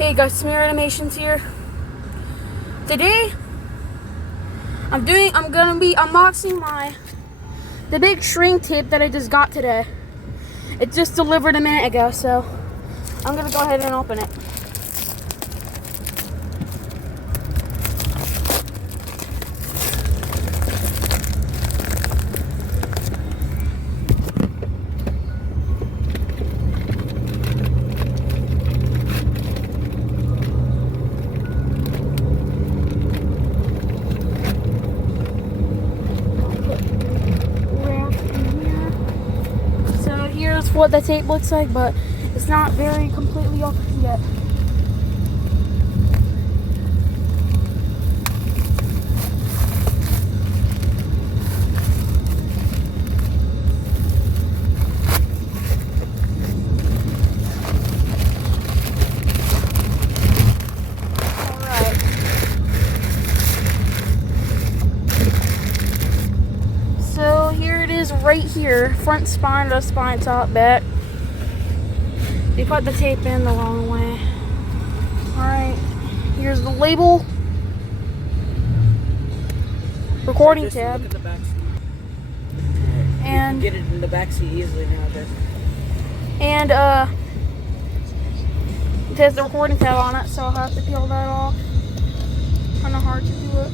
Hey guys, Smear Animations here. Today, I'm gonna be unboxing the big shrink tape that I just got today. It just delivered a minute ago, so I'm gonna go ahead and open it. Here's what the tape looks like, but it's not very completely open yet. Alright. So here it is right here. Front spine, left spine, top, back. They put the tape in the wrong way. Alright, here's the label. Recording tab. Look at the back seat. And you can get it in the back seat easily nowadays. And it has the recording tab on it, so I'll have to peel that off. Kind of hard to do it.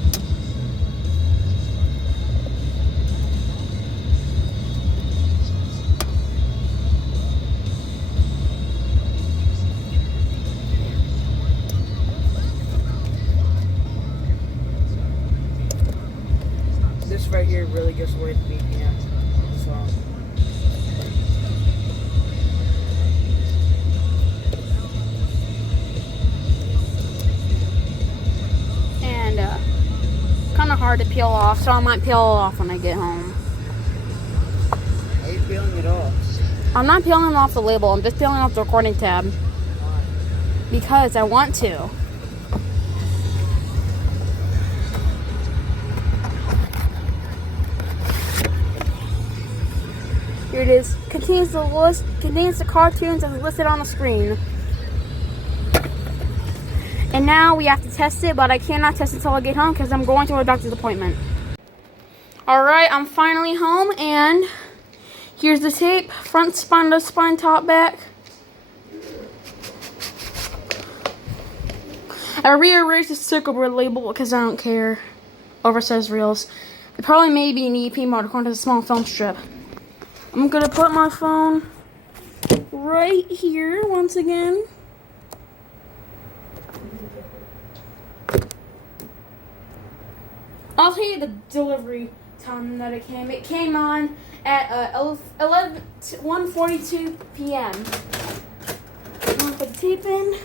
This right here really gives away the BPM of the song. And kind of hard to peel off, so I might peel it off when I get home. Are you peeling it off? I'm not peeling off the label, I'm just peeling off the recording tab. Why? Because I want to. Here it is. Contains the cartoons as listed on the screen. And now we have to test it, but I cannot test it until I get home because I'm going to a doctor's appointment. Alright, I'm finally home, and here's the tape. Front spine, left spine, top, back. I rearranged the circle board label because I don't care. Oversized reels. It probably may be an EP mode according to the small film strip. I'm gonna put my phone right here once again. I'll tell you the delivery time that it came. It came on at 1:42 p.m. I'm gonna put the tape in.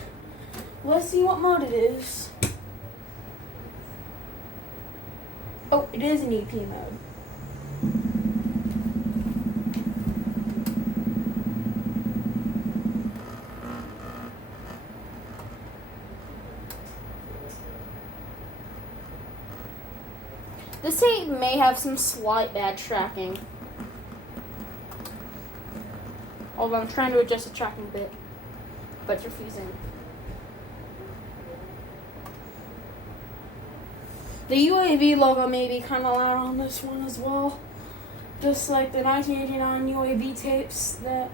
Let's see what mode it is. Oh, it is an EP mode. This tape may have some slight bad tracking. Although I'm trying to adjust the tracking a bit, but it's refusing. The UAV logo may be kind of loud on this one as well. Just like the 1989 UAV tapes that,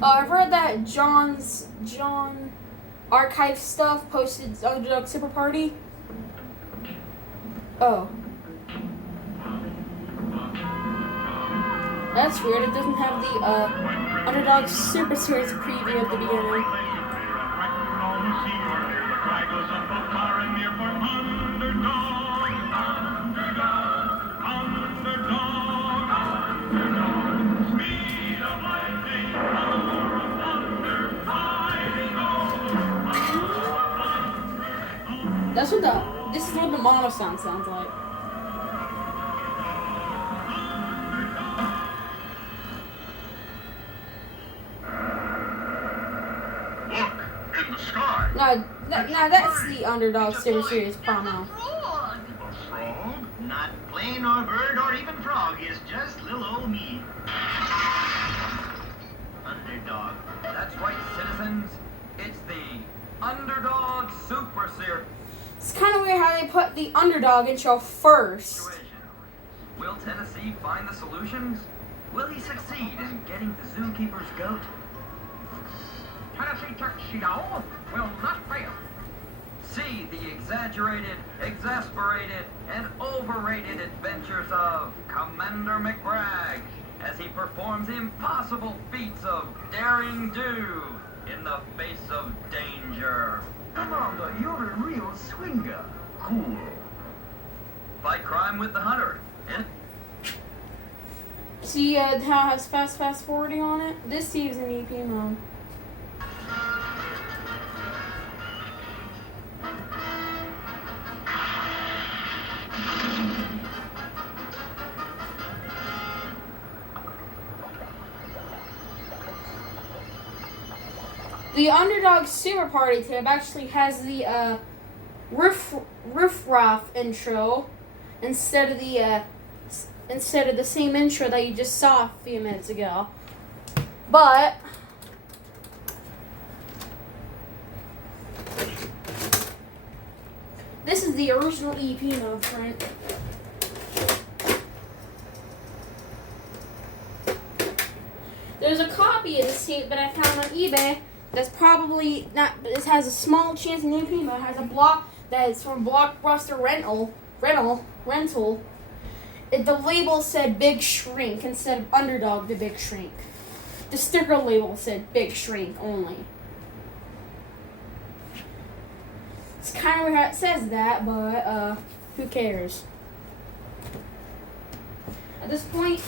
I've heard that John archive stuff posted Underdog Super Party. Oh. That's weird. It doesn't have the Underdog Super Series preview at the beginning. This is what the mono sound sounds like. Look, in the sky. No, that's the Underdog Super Series promo. A frog? Not plane or bird or even frog. It's just little old me. Underdog. That's right, citizens. It's the Underdog Super Series. It's kind of weird how they put the Underdog intro first. Will Tennessee find the solutions? Will he succeed in getting the zookeeper's goat? Tennessee Tuxedo will not fail. See the exaggerated, exasperated, and overrated adventures of Commander McBragg as he performs impossible feats of daring do in the face of danger. Commander, you're a real swinger. Cool. Fight crime with the hunter. And See how it has fast forwarding on it? This Steve's in EP mode. The Underdog Super Party tab actually has the riff raff intro instead of the same intro that you just saw a few minutes ago. But this is the original EP mode print. There's a copy of this tape that I found on eBay that's probably not. This has a small chance in EP mode. It has a block that is from Blockbuster rental. The label said Big Shrink instead of Underdog the Big Shrink. The sticker label said Big Shrink only. It's kind of weird how it says that, but who cares? At this point,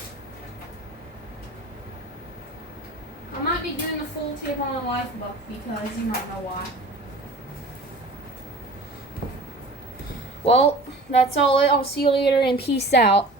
I might be doing the full tape on the life book because you might know why. Well, that's all. I'll see you later and peace out.